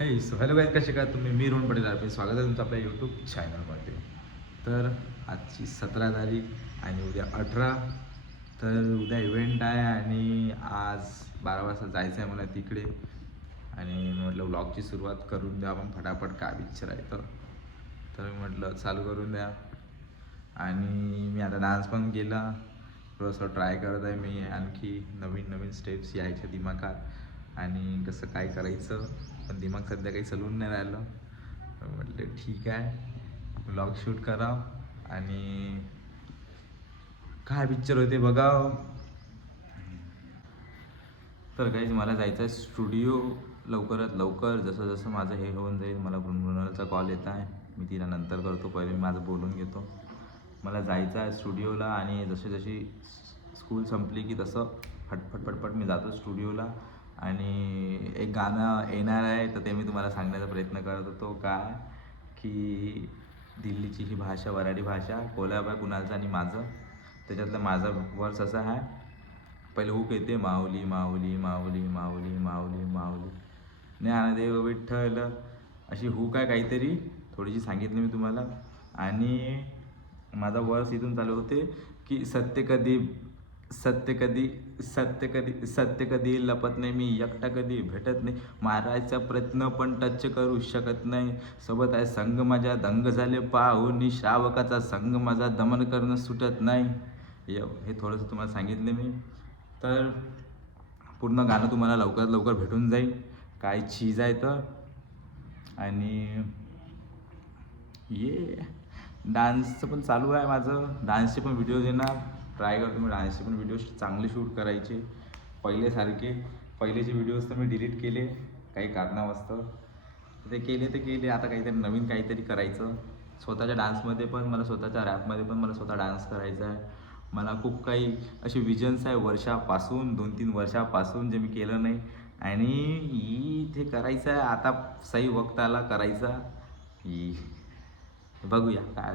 हे so hello guys, कसे काय तुम्ही? मी रोहन पटेल आपले स्वागत आहे तुमचं आपल्या यूट्यूब चॅनलमध्ये. तर आजची 17 तारीख आणि उद्या 18. तर उद्या इव्हेंट आहे आणि आज 12 वाजता जायचं आहे मला तिकडे. आणि म्हटलं व्लॉगची सुरुवात करून द्या आपण फटाफट, काय पिक्चर आहे तर मी म्हटलं चालू करून द्या. आणि मी आता डान्स पण केला, थोडंसं ट्राय करत आहे मी, आणखी नवीन नवीन स्टेप्स यायच्या दिमागात आणि कसं काय करायचं. पण दिमाग सध्या काही चलवून नाही राहिलं. म्हटलं ठीक आहे, व्लॉग शूट करा आणि काय पिक्चर होते बघा. तर काहीच मला जायचं आहे स्टुडिओ लवकरात लवकर. जसं जसं माझं हे होऊन जाईल, मला मृणालचा कॉल येत आहे, मी तिला नंतर करतो. पहिले मी माझं बोलून घेतो. मला जायचं आहे स्टुडिओला आणि जशी जशी स्कूल संपली की तसं फटफट मी जातो स्टुडिओला. आणि एक गाणं येणार आहे तर ते मी तुम्हाला सांगण्याचा प्रयत्न करत होतो. काय की दिल्लीची ही भाषा, वऱ्हाडी भाषा, कोल्याब आहे कुणालचं आणि माझं. त्याच्यातलं माझं वर्स असं आहे, पहिले हुक येते, माऊली माऊली माऊली माऊली माऊली माऊली ज्ञानदेव विठ्ठल, अशी हुक आहे काहीतरी, थोडीशी सांगितली मी तुम्हाला. आणि माझा वर्स इथून चालू होते की सत्य कधी सत्य कधी सत्य कधी सत्य कधी लपत नाही, मी एकटा कधी भेटत नाही, मारायचा प्रयत्न पण टच करू शकत नाही, सोबत आहे संघ माझ्या, दंग झाले पाहून श्रावकाचा संघ माझा, दमन करणं सुटत नाही. हे थोडंसं तुम्हाला सांगितलं मी. तर पूर्ण गाणं तुम्हाला लवकरात लवकर भेटून जाईल, काय चीज आहे तर. आणि ये डान्सचं पण चालू आहे माझं, डान्सचे पण व्हिडिओज येणार. ट्राय करतो मी डान्सचे पण व्हिडिओ चांगले शूट करायचे, पहिलेसारखे. पहिलेचे व्हिडिओज तर मी डिलीट केले काही कारणावस्तव, ते केले. आता काहीतरी नवीन काहीतरी करायचं. स्वतःच्या डान्समध्ये पण मला, स्वतःच्या रॅपमध्ये पण मला स्वतः डान्स करायचा आहे. मला खूप काही असे विजन्स आहे वर्षापासून, 2-3 वर्षापासून, जे मी केलं नाही. आणि ते करायचं आहे आता, सही वक्त आला करायचा. बघूया काय.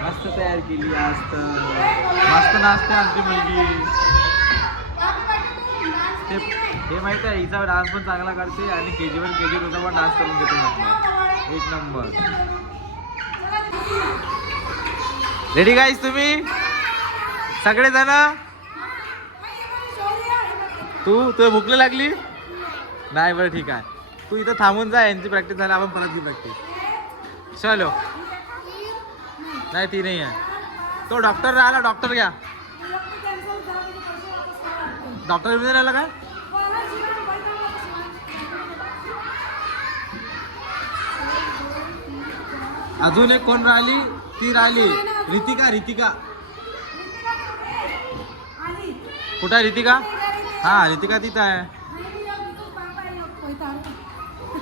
मस्त तयार केली आज तर, मस्त नाचते आमची मुलगी. ते हे माहीत आहे, हिचा डान्स पण चांगला करते आणि KG1 KG2चा पण डान्स करून घेतो म्हटलं, एक नंबर. रेडी गाईज तुम्ही सगळेजण? तू भूकले लागली नाही? बरं ठीक आहे, तू इथं थांबून जा, यांची प्रॅक्टिस झाली आपण परत घेऊ प्रॅक्टिस. चलो. नाही ती नाही आहे, तो डॉक्टर राहिला, डॉक्टर घ्या. डॉक्टर घेऊन राहिला काय? अजून एक कोण राहिली? ती राहिली रितिका. कुठं आहे रितिका? हा रितिका तिथं आहे.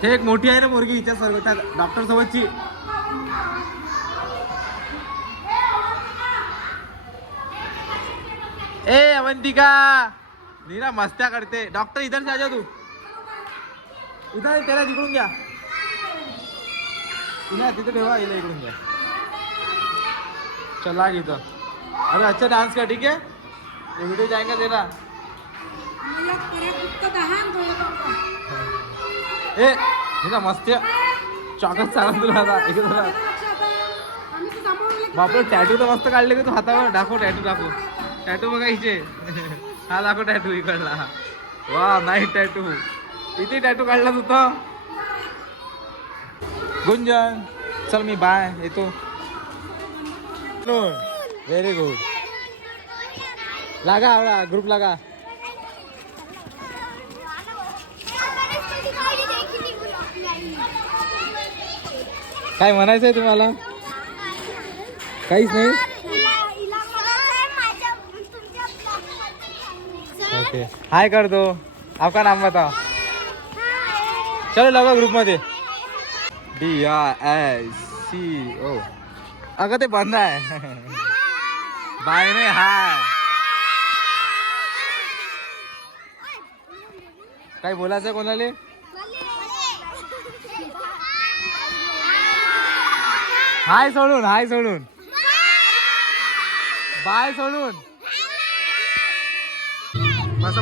ते एक मोठी आहे ना मुलगी हिच्या सर्व, त्या डॉक्टर सोबतची. ए अवंतिका, नीरा मस्त्या करते. डॉक्टर इधर से आ जा, तू इधर, त्याला तिकडून घ्या. तिथे ठेवा, हिला इकडून घ्या. चला इथं. अरे अच्छा डांस का, ठीक है, ये वीडियो जाएगा तेरा. ए नीरा मस्त्या चॉकच चालून तुला आता इकडे. बापरे, टॅटू तर मस्त काढले का तू हातावर. दाखव टॅटू बघायचे. हा दाखव टॅटू इकडला. वा नाही टॅटू, इथे टॅटू काढला तुझा. गुंजन चल, मी बाय येतो. Very good. लागा आवडा, ग्रुप लागा. काय म्हणायचंय तुम्हाला? काहीच नाही. ओके, हाय कर दो. आपका नाम बताओ. चलो लगा ग्रुप मध्ये. DISCO. अगं ते बंद आहे. बाय नाही हाय. काय बोलायचं कोणाले? हाय सोडून बाय सोडून बस.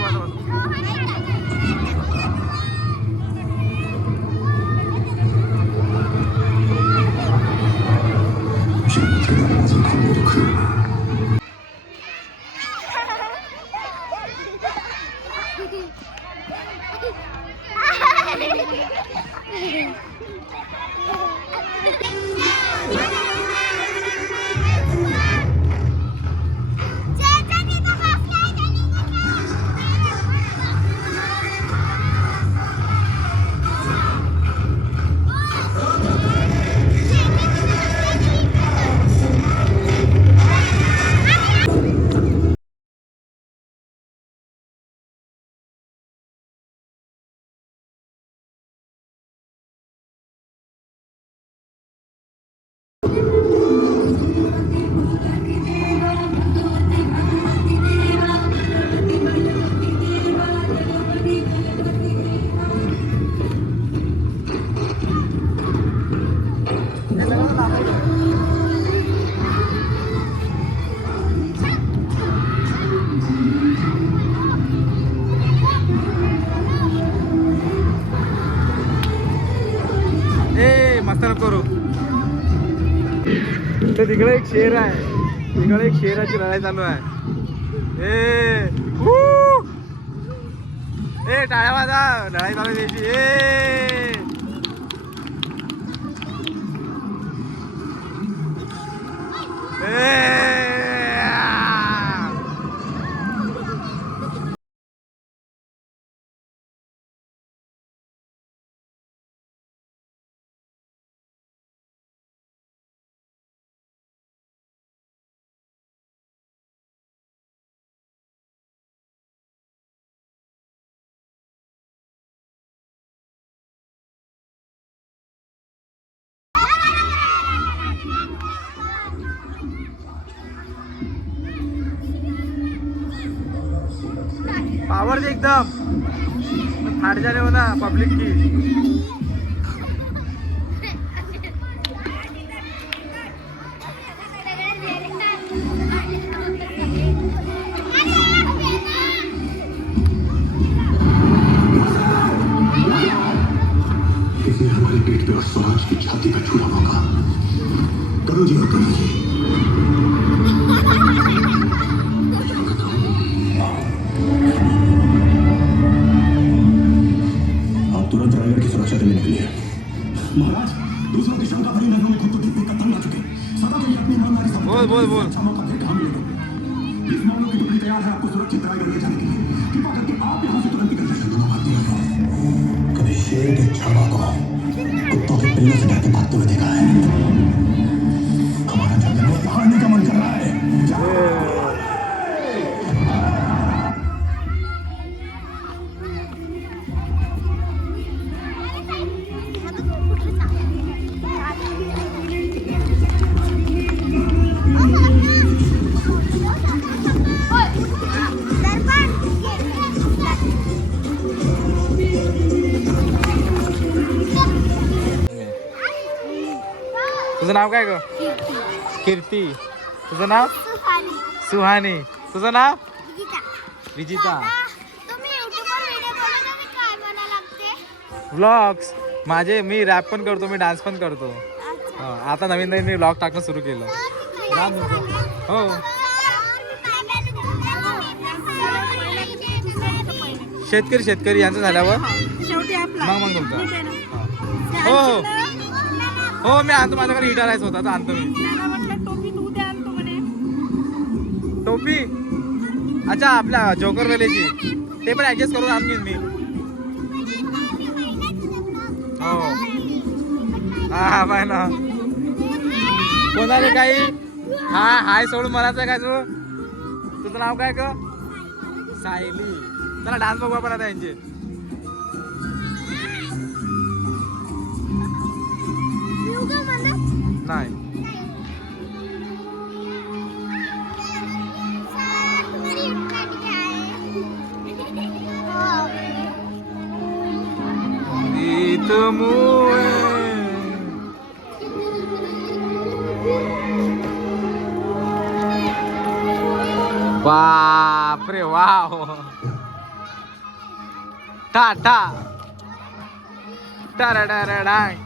करू तर तिकडे एक शेर आहे, तिकडे एक शेराची लढाई चालू आहे. ए टाळ्या वाजा, लढाई चालू द्यायची. पावर एकदम फाट जाने हो ना पब्लिक की. किसी हमारे पेट पे और स्वराज की छाती पे छुरा होगा. करो जी और करो जी. ड्राइवर की सुरक्षा देने के लिए महाराज दूसरों की शंका भरी नजरों में खुद को देखने का तंग आ चुके. सदा के लिए अपनी ईमानदारी से बोल अच्छा मौका फिर कहां मिलेगा. इस मामलों की टुकड़ी तैयार है आपको सुरक्षित ड्राइवर ले जाने के लिए. कृपा करके आप यहां से तुरंत निकल जाइए. दोनों भागते हैं. कभी शेर के छावा को कुत्तों के पिल्लों से डरते भागते हुए देखा है. हमारा जंगल में भागने का मन कर रहा है. तुझं नाव काय ग? कीर्ती. तुझं नाव? सुहानी. तुझं नाव? विजिता. व्लॉग्स माझे मी रॅप पण करतो, मी डान्स पण करतो. आता नवीन नवीन मी व्लॉग टाकणं सुरू केलं. हो शेतकरी यांचं झाल्यावर मग तुमचं. हो हो मी आणतो, माझ्याकडे हिटर आहे स्वतःचा आणतो मी. टोपी अच्छा आपल्या जोकर वेलेची ते पण ऍडजस्ट करून आणून मी. हो हा बाय ना. कोणाला काही हा हाय सोडून म्हणायचं काय तू? तुझं नाव काय ग? सायली. चला डान्स बघू आपण आता यांचे. नाही मुए. बापरे वाव. टा टा टाराडाराडांग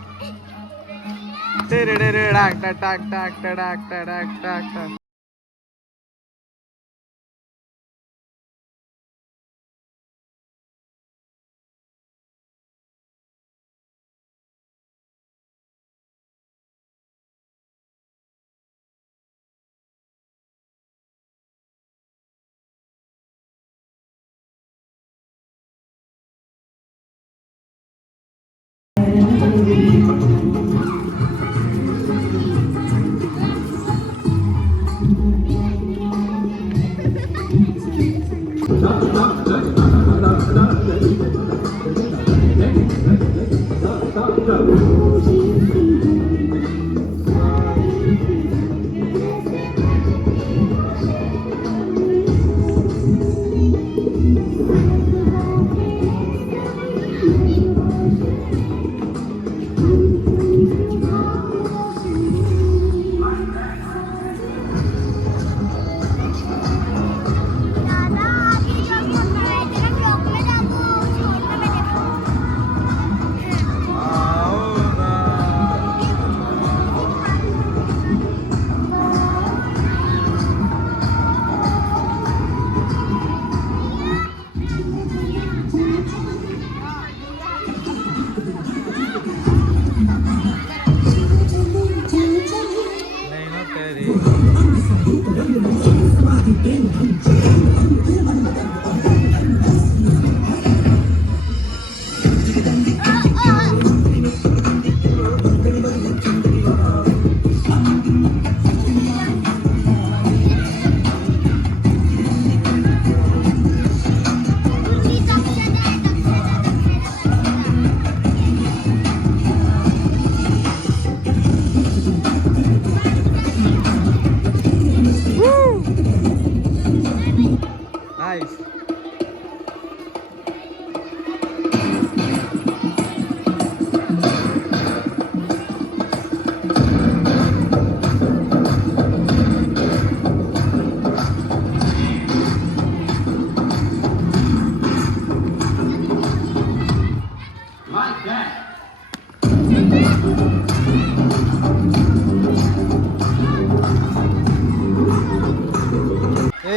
टेरेडेरेडांग टा टाक टाक टाक टाक टाक.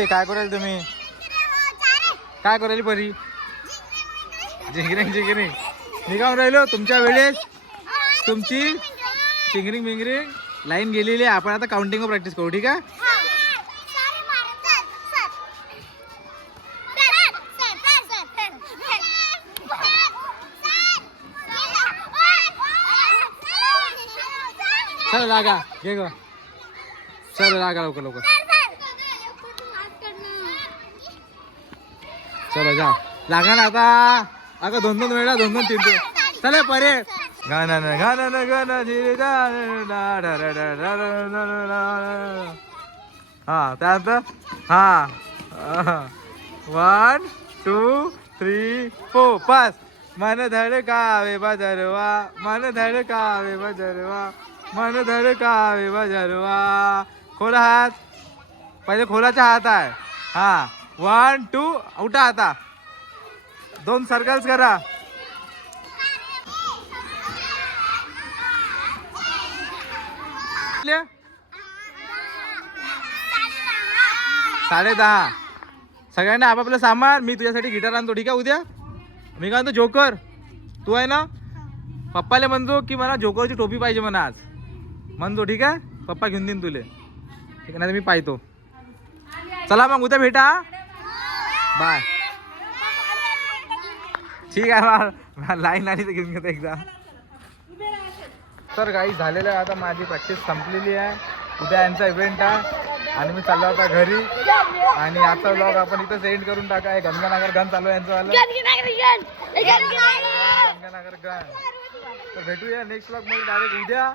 काय कराल तुम्ही? काय करायली परी? जिंगरिंग जिंगरिंग निघाऊन राहिलो. तुमच्या वेळेस तुमची चिंगरिंग बिंगरिंग लाईन गेलेली आहे. आपण आता काउंटिंग प्रॅक्टिस करू, ठीक आहे? चल लागा घे ग. चल लागा लवकर लवकर. चलो जा लागा ना आता. अगं दोन दोन वेळा दोन दोन तीन तीन. चले परे गाणं गाणं गाणं धीरे हा त्यानंतर हा 1 2 3 4 5. मन धडकावे बजरवा मन धडकावे बजरवा मन धडकावे बजरवा. खोला हात. पहिले खोलाचा हात आहे. हा 1 2 उठा आता. 2 सर्कल्स करा. साडे 10. सगळ्यांना आपापलं सामान. मी तुझ्यासाठी गिटार आणतो, ठीक आहे? उद्या मी काय म्हणतो जोकर तू आहे ना पप्पाला म्हणतो की मला जोकरची टोपी पाहिजे म्हणा आज म्हणतो, ठीक आहे? पप्पा घेऊन देईन तुले, ठीक आहे? नाही तर मी पाहतो. चला मग उद्या भेटा. बाय. ठीक आहे. लाईन आली तर घेऊन घेतो एकदा. तर काही झालेलं आहे. आता माझी प्रॅक्टिस संपलेली आहे. उद्या यांचा इव्हेंट आहे आणि मी चाललो आता घरी. आणि आजचा व्लॉग आपण इथं एंड करून टाका. गंगानगर गन चालू आहे यांचं वालं. गंगानगर गन. तर भेटूया नेक्स्ट व्लॉग मध्ये डायरेक्ट उद्या.